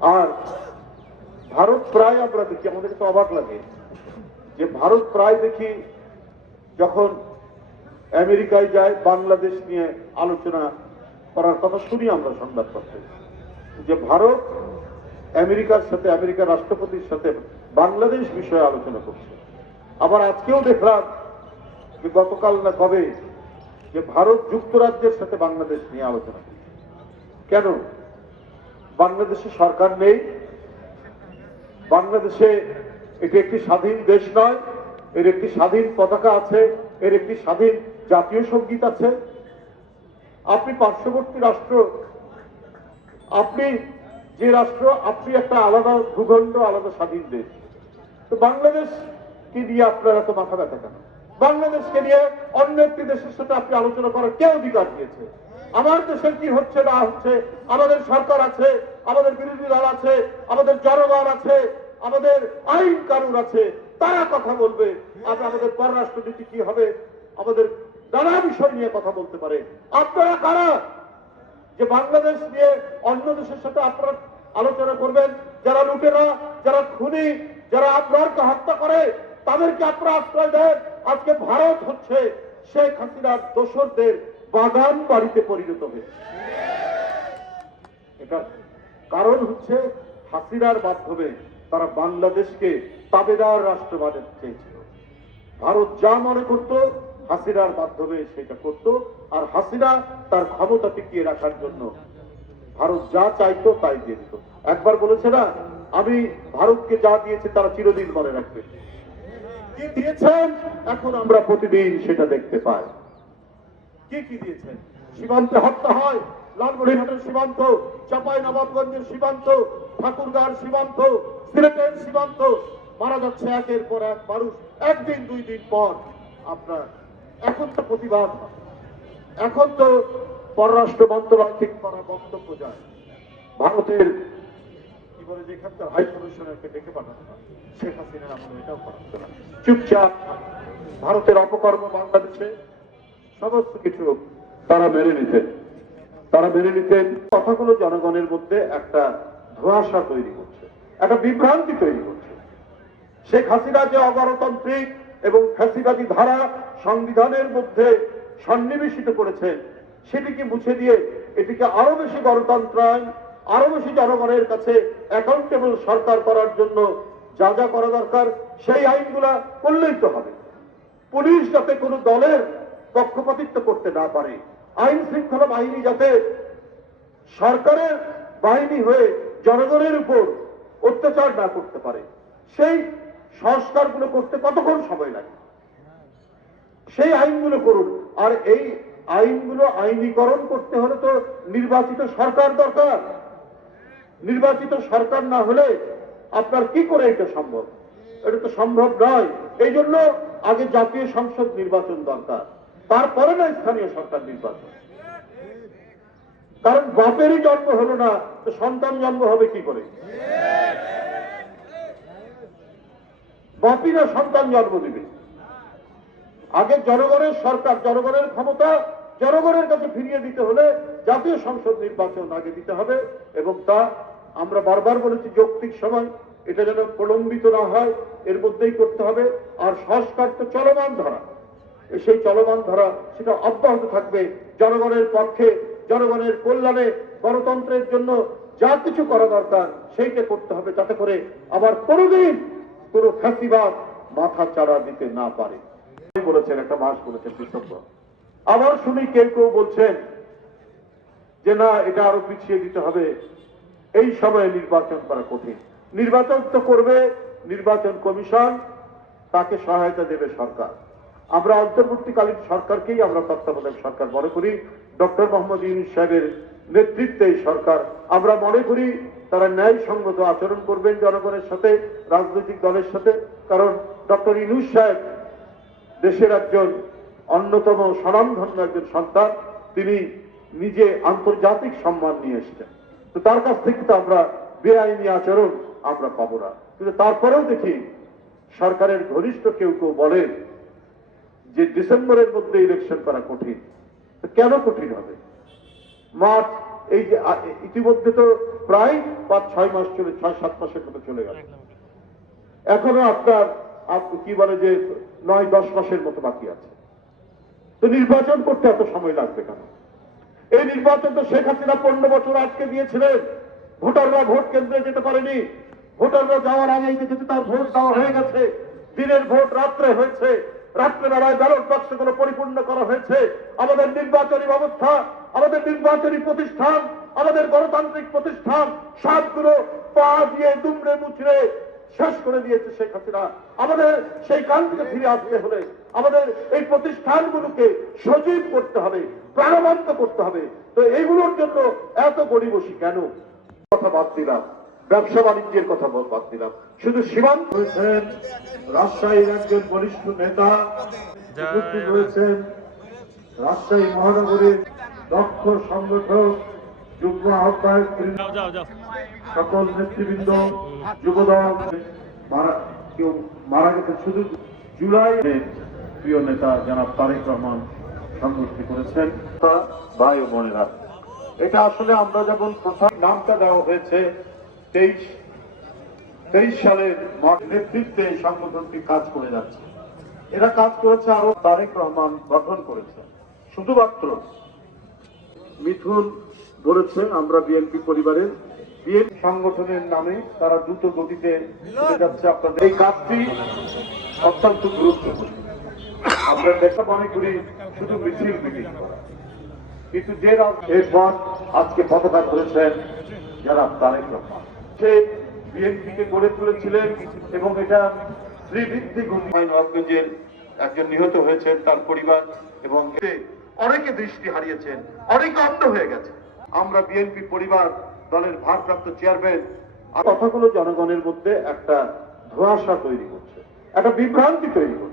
আর ভারত প্রায় আমরা দেখি, আমাদের তো অবাক লাগে যে ভারত প্রায় দেখি যখন আমেরিকায় যায়, বাংলাদেশ নিয়ে আলোচনা করার কথা শুনি আমরা সংবাদপত্রে, যে ভারত আমেরিকার সাথে, আমেরিকার রাষ্ট্রপতির সাথে বাংলাদেশ বিষয়ে আলোচনা করছে। আবার আজকেও দেখলাম যে গতকাল না কবে যে ভারত যুক্তরাজ্যের সাথে বাংলাদেশ নিয়ে আলোচনা করছে। কেন? বাংলাদেশে সরকার নেই। বাংলাদেশে এটি একটি স্বাধীন দেশ নয়, এর একটি স্বাধীন পতাকা আছে, এর একটি স্বাধীন জাতীয় সংগীত আছে। আপনি পার্শ্ববর্তী রাষ্ট্র, আপনি যে রাষ্ট্র, আপনি একটা আলাদা ভূখণ্ড, আলাদা স্বাধীন দেশ। তো বাংলাদেশকে নিয়ে আপনার এত মাথা ব্যথা কেন? বাংলাদেশকে নিয়ে অন্য একটি দেশের সাথে আপনি আলোচনা করার কে অধিকার দিয়েছে? আমার দেশের কি হচ্ছে না হচ্ছে? আমাদের সরকার আছে আমাদের বিরোধী দল আছে, আমাদের জনগণ আছে, আমাদের আইন কানুন আছে, তারা কথা বলবে। আর আমাদের পররাষ্ট্রনীতি কি হবে? আমাদের নানা বিষয় নিয়ে কথা বলতে পারে। আপনারা কারা? যে বাংলাদেশ নিয়ে অন্য দেশের সাথে আপনারা আলোচনা করবেন, যারা লুটেরা, যারা খুনি, যারা আপনারকে হত্যা করে, তাদেরকে আপনারা আশ্রয় দেন। আজকে ভারত হচ্ছে শেখ হাসিনার দোসরদের বাগান বাড়িতে পরিণত হয়েছে। এটা কারণ হচ্ছে হাসিনার মাধ্যমে তারা বাংলাদেশকে তাবেদার রাষ্ট্র চেয়েছিল। ভারত যা মনে করত, হাসিনার মাধ্যমে সেটা করত আর হাসিনা তার ক্ষমতা টিকিয়ে রাখার জন্য ভারত যা চাইতো তাই দিয়ে দিত। একবার বলেছে না, আমি ভারতকে যা দিয়েছে তারা চিরদিন মনে রাখবে। কি দিয়েছেন? এখন আমরা প্রতিদিন সেটা দেখতে পাই। কি কি দিয়েছেন সীমান্তে হত্যা হয় লালমনিরহাটের সীমান্ত চাপাই নবাবগঞ্জের সীমান্ত ঠাকুরগাঁর সীমান্ত, সিলেটের সীমান্ত। মারা যাচ্ছে একের পর এক মানুষ, একদিন, দুই দিন পর আপনার। এখন তো প্রতিবাদ। এখন তো পররাষ্ট্র মন্ত্রণালয় থেকে করা বক্তব্য যায়। ভারতের, কি বলে যেখানকার হাই কমিশনারকে ডেকে পাঠানো শেখ হাসিনার আমলে এটাও করা চুপচাপ ভারতের অপকর্ম বাংলাদেশে সমস্ত কিছু তারা মেনে নিতেন তারা মেনে নিতেন কথাগুলো জনগণের মধ্যে একটা ধোঁয়াশা তৈরি করছে, একটা বিভ্রান্তি তৈরি করছে। শেখ হাসিনা যে অগণতান্ত্রিক এবং ফ্যাসিবাদী ধারা সংবিধানের মধ্যে সন্নিবেশিত করেছেন সেটিকে মুছে দিয়ে এটিকে আরও বেশি গণতন্ত্রায়ন, আরও বেশি জনগণের কাছে অ্যাকাউন্টেবল সরকার করার জন্য যা যা করা দরকার, সেই আইনগুলা করলেই তো হবে। পুলিশ যাতে কোনো দলের পক্ষপাতিত্ব করতে না পারে আইন শৃঙ্খলা বাহিনী যাতে সরকারের বাহিনী হয়ে জনগণের উপর অত্যাচার না করতে পারে, সেই সংস্কারগুলো করতে কতক্ষণ সময় লাগে? সেই আইনগুলো করুন। আর এই আইনগুলো আইনীকরণ করতে হলে তো নির্বাচিত সরকার দরকার। নির্বাচিত সরকার না হলে আপনার কি করে এটা সম্ভব? এটা তো সম্ভব নয়। এই জন্য আগে জাতীয় সংসদ নির্বাচন দরকার। তারপরে না স্থানীয় সরকার নির্বাচন। কারণ বাপেরই জন্ম হলো না, তো সন্তান জন্ম হবে কি করে? বাপই না সন্তান জন্ম দিবে। আগে জনগণের সরকার, জনগণের ক্ষমতা, জনগণের কাছে ফিরিয়ে দিতে হলে জাতীয় সংসদ নির্বাচন আগে দিতে হবে এবং তা আমরা বারবার বলেছি, যৌক্তিক সময়, এটা যেন প্রলম্বিত না হয়, এর মধ্যেই করতে হবে। আর সংস্কার তো চলমান ধারা। সেই চলমান ধারা সেটা অব্যাহত থাকবে। জনগণের পক্ষে, জনগণের কল্যাণে, গণতন্ত্রের জন্য যা কিছু করা দরকার সেইটা করতে হবে যাতে করে আবার কোনোদিন কোনো ফ্যাসিবাদ মাথা চাড়া দিতে না পারে। বলেছেন, একটা মাস বলেছেন বিশ্বব্র আবার শুনি কেউ কেউ বলছেন যে, না, এটা আরও পিছিয়ে দিতে হবে। এই সময়ে নির্বাচন করা কঠিন। নির্বাচন তো করবে, নির্বাচন কমিশন তাকে সহায়তা দেবে সরকার। আমরা অন্তর্বর্তীকালীন সরকারকেই আমরা তত্ত্বাবধায়ক সরকার মনে করি। ডক্টর মোহাম্মদ ইউনুস সাহেবের নেতৃত্বে এই সরকার। আমরা মনে করি তারা ন্যায়সঙ্গত আচরণ করবেন জনগণের সাথে, রাজনৈতিক দলের সাথে। কারণ ডক্টর ইউনুস সাহেব দেশের একজন অন্যতম স্বনামধন্য একজন সন্তান। তিনি নিজে আন্তর্জাতিক সম্মান নিয়ে এসেছেন। তো তার কাছ থেকে তো আমরা বেআইনি আচরণ আমরা পাবো না। কিন্তু তারপরেও দেখি সরকারের ঘনিষ্ঠ কেউ কেউ বলেন যে ডিসেম্বরের মধ্যে ইলেকশন করা কঠিন কেন কঠিন হবে? মার্চ, এই যে ইতিমধ্যে তো প্রায় পাঁচ, ছয় মাস চলে, ছয়, সাত মাসের মতো চলে গেল। এখনও আপনার কি বলে যে, নয়, দশ মাসের মতো বাকি আছে। তো নির্বাচন করতে এত সময় লাগবে কেন? এই নির্বাচন তো শেখ হাসিনা পনেরো বছর আটকে দিয়েছিলেন। ভোটাররা ভোট কেন্দ্রে যেতে পারেনি। ভোটাররা যাওয়ার আগেই দেখেছে তার ভোট দেওয়া হয়ে গেছে। দিনের ভোট রাত্রে হয়েছে। রাত্রে বেলায় ব্যালট বাক্সগুলো পরিপূর্ণ করা হয়েছে। আমাদের নির্বাচনী ব্যবস্থা, আমাদের নির্বাচনী প্রতিষ্ঠান, আমাদের গণতান্ত্রিক প্রতিষ্ঠান, সবগুলো পা দিয়ে দুমড়ে মুচড়ে শেষ করে দিয়েছে শেখ হাসিনা। আমাদের সেই কাল থেকে ফিরে আসতে হলে আমাদের এই প্রতিষ্ঠানগুলোকে সজীব করতে হবে, প্রাণবন্ত করতে হবে। তো এইগুলোর জন্য এত গরিবসী কেন? কথা বাদ দিলাম। ব্যবসা বাণিজ্যের কথা বাদ দিলাম। শুধু সীমান্ত হয়েছেন রাজশাহীর একজন বরিষ্ঠ নেতা উপস্থিত হয়েছেন রাজশাহী মহানগরের দক্ষ সংগঠক যুগ্ম আহ্বায়ক সকল নেতৃবৃন্দ যুবদল কেউ মারা গেছে শুধু জুলাই প্রিয় নেতা জনাব তারেক রহমান সংগঠিত করেছেন। ভাই ও বোনেরা এটা আসলে আমরা যেমন প্রথম নামটা দেওয়া হয়েছে তেইশ তেইশ সালের নেতৃত্বে এই সংগঠনটি কাজ করে যাচ্ছে। এরা কাজ করেছে আরও তারেক রহমান গঠন করেছে। শুধুমাত্র মিথুন বলেছে আমরা বিএনপি পরিবারের। বিএনপি সংগঠনের নামে তারা দ্রুত গতিতে যাচ্ছে আপনাদের। এই কাজটি অত্যন্ত গুরুত্বপূর্ণ। আমরা দেখা মনে করি শুধু মিছিল মিটিং করা। কিন্তু যে এরপর আজকে পতাকা ধরেছেন যারা তারেক রহমান। সে বিএনপিকে গড়ে তুলেছিলেন এবং এটা শ্রীবৃদ্ধি নবাবগঞ্জের একজন নিহত হয়েছেন তার পরিবার এবং অনেকে দৃষ্টি হারিয়েছেন, অনেকে অন্ধ হয়ে গেছে আমরা বিএনপি পরিবার দলের ভারপ্রাপ্ত চেয়ারম্যান কথাগুলো জনগণের মধ্যে একটা ধোঁয়াশা তৈরি করছে, একটা বিভ্রান্তি তৈরি করছে।